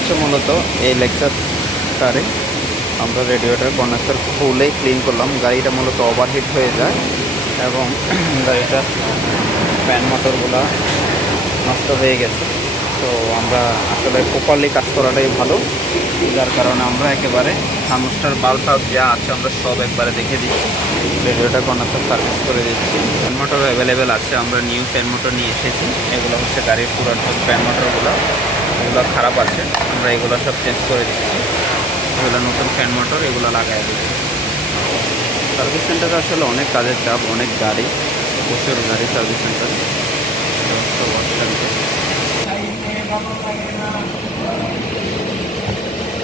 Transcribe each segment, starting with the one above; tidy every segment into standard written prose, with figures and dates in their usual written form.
হচ্ছে মূলত এই লেক্সাস কারে আমরা রেডিয়েটর কন্ডেন্সার খুলে ক্লিন করলাম। গাড়িটা মূলত ওভারহিট হয়ে যায় এবং গাড়িটার ফ্যান মোটরগুলো নষ্ট হয়ে গেছে। তো আমরা আসলে প্রপারলি কাজ করাটাই ভালো, যার কারণে আমরা একেবারে থার্মোস্টার বাল্ব যা আছে আমরা সব একবারে দেখে দিচ্ছি, রেডিয়েটর কন্ডেন্সার সার্ভিস করে দিচ্ছি। ফ্যান মোটর অ্যাভেলেবেল আছে, আমরা নিউ ফ্যান মোটর নিয়ে এসেছি। এগুলো হচ্ছে গাড়ির পুরাতন ফ্যান মোটরগুলো, এগুলো খারাপ আছে, আমরা এগুলো সব চেঞ্জ করে দিচ্ছি। এগুলো নতুন ফ্যান মোটর, এগুলো লাগাই দিচ্ছি। সার্ভিস সেন্টারে আসলে অনেক কাজের চাপ, অনেক গাড়ি, প্রচুর গাড়ি সার্ভিস সেন্টার।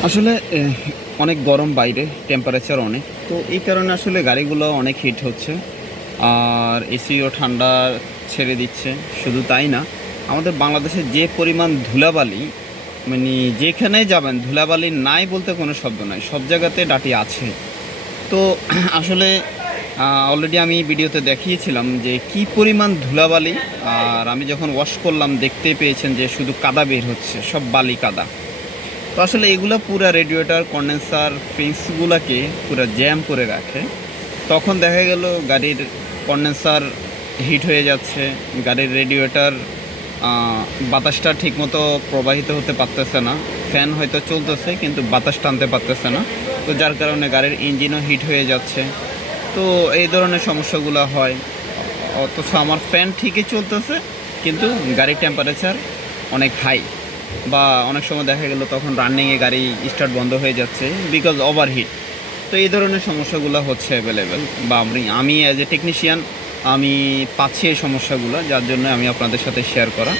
আসলে অনেক গরম বাইরে, টেম্পারেচার অনেক, তো এই কারণে আসলে গাড়িগুলো অনেক হিট হচ্ছে, আর এসিও ঠান্ডা ছেড়ে দিচ্ছে। শুধু তাই না, আমাদের বাংলাদেশে যে পরিমাণ ধুলাবালি, মানে যেখানে যাবেন ধুলাবালি নাই বলতে কোনো শব্দ নাই, সব জায়গাতে ডাটি আছে। তো আসলে অলরেডি আমি ভিডিওতে দেখিয়েছিলাম যে কি পরিমাণ ধুলাবালি, আর আমি যখন ওয়াশ করলাম দেখতে পেয়েছেন যে শুধু কাদা বের হচ্ছে, সব বালি কাদা। তো আসলে এগুলো পুরো রেডিয়েটর কন্ডেন্সার ফিন্সগুলোকে পুরো জ্যাম করে রাখে। তখন দেখা গেল গাড়ির কন্ডেন্সার হিট হয়ে যাচ্ছে, গাড়ির রেডিয়েটর বাতাসটা ঠিকমতো প্রবাহিত হতে পারতেছে না, ফ্যান হয়তো চলতেছে কিন্তু বাতাস টানতে পারতেছে না, তো যার কারণে গাড়ির ইঞ্জিনও হিট হয়ে যাচ্ছে। তো এই ধরনের সমস্যাগুলো হয়। অথচ আমার ফ্যান ঠিকই চলতেছে কিন্তু গাড়ির টেম্পারেচার অনেক হাই, বা অনেক সময় দেখা গেল তখন রানিংয়ে গাড়ি স্টার্ট বন্ধ হয়ে যাচ্ছে বিকজ ওভারহিট। তো এই ধরনের সমস্যাগুলো হচ্ছে অ্যাভেলেবেল, বা আমি অ্যাজ এ টেকনিশিয়ান আমি পাচ্ছি এই সমস্যাগুলো, যার জন্য আমি আপনাদের সাথে শেয়ার করা।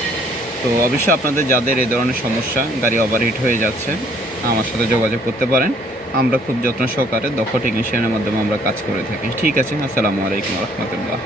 তো অবশ্যই আপনাদের যাদের এই ধরনের সমস্যা, গাড়ি ওভারহিট হয়ে যাচ্ছে, আমার সাথে যোগাযোগ করতে পারেন। আমরা খুব যত্ন সহকারে দক্ষ টেকনিশিয়ানের মাধ্যমে আমরা কাজ করে থাকি। ঠিক আছে, আসসালামু আলাইকুম রহমতুল্লাহ।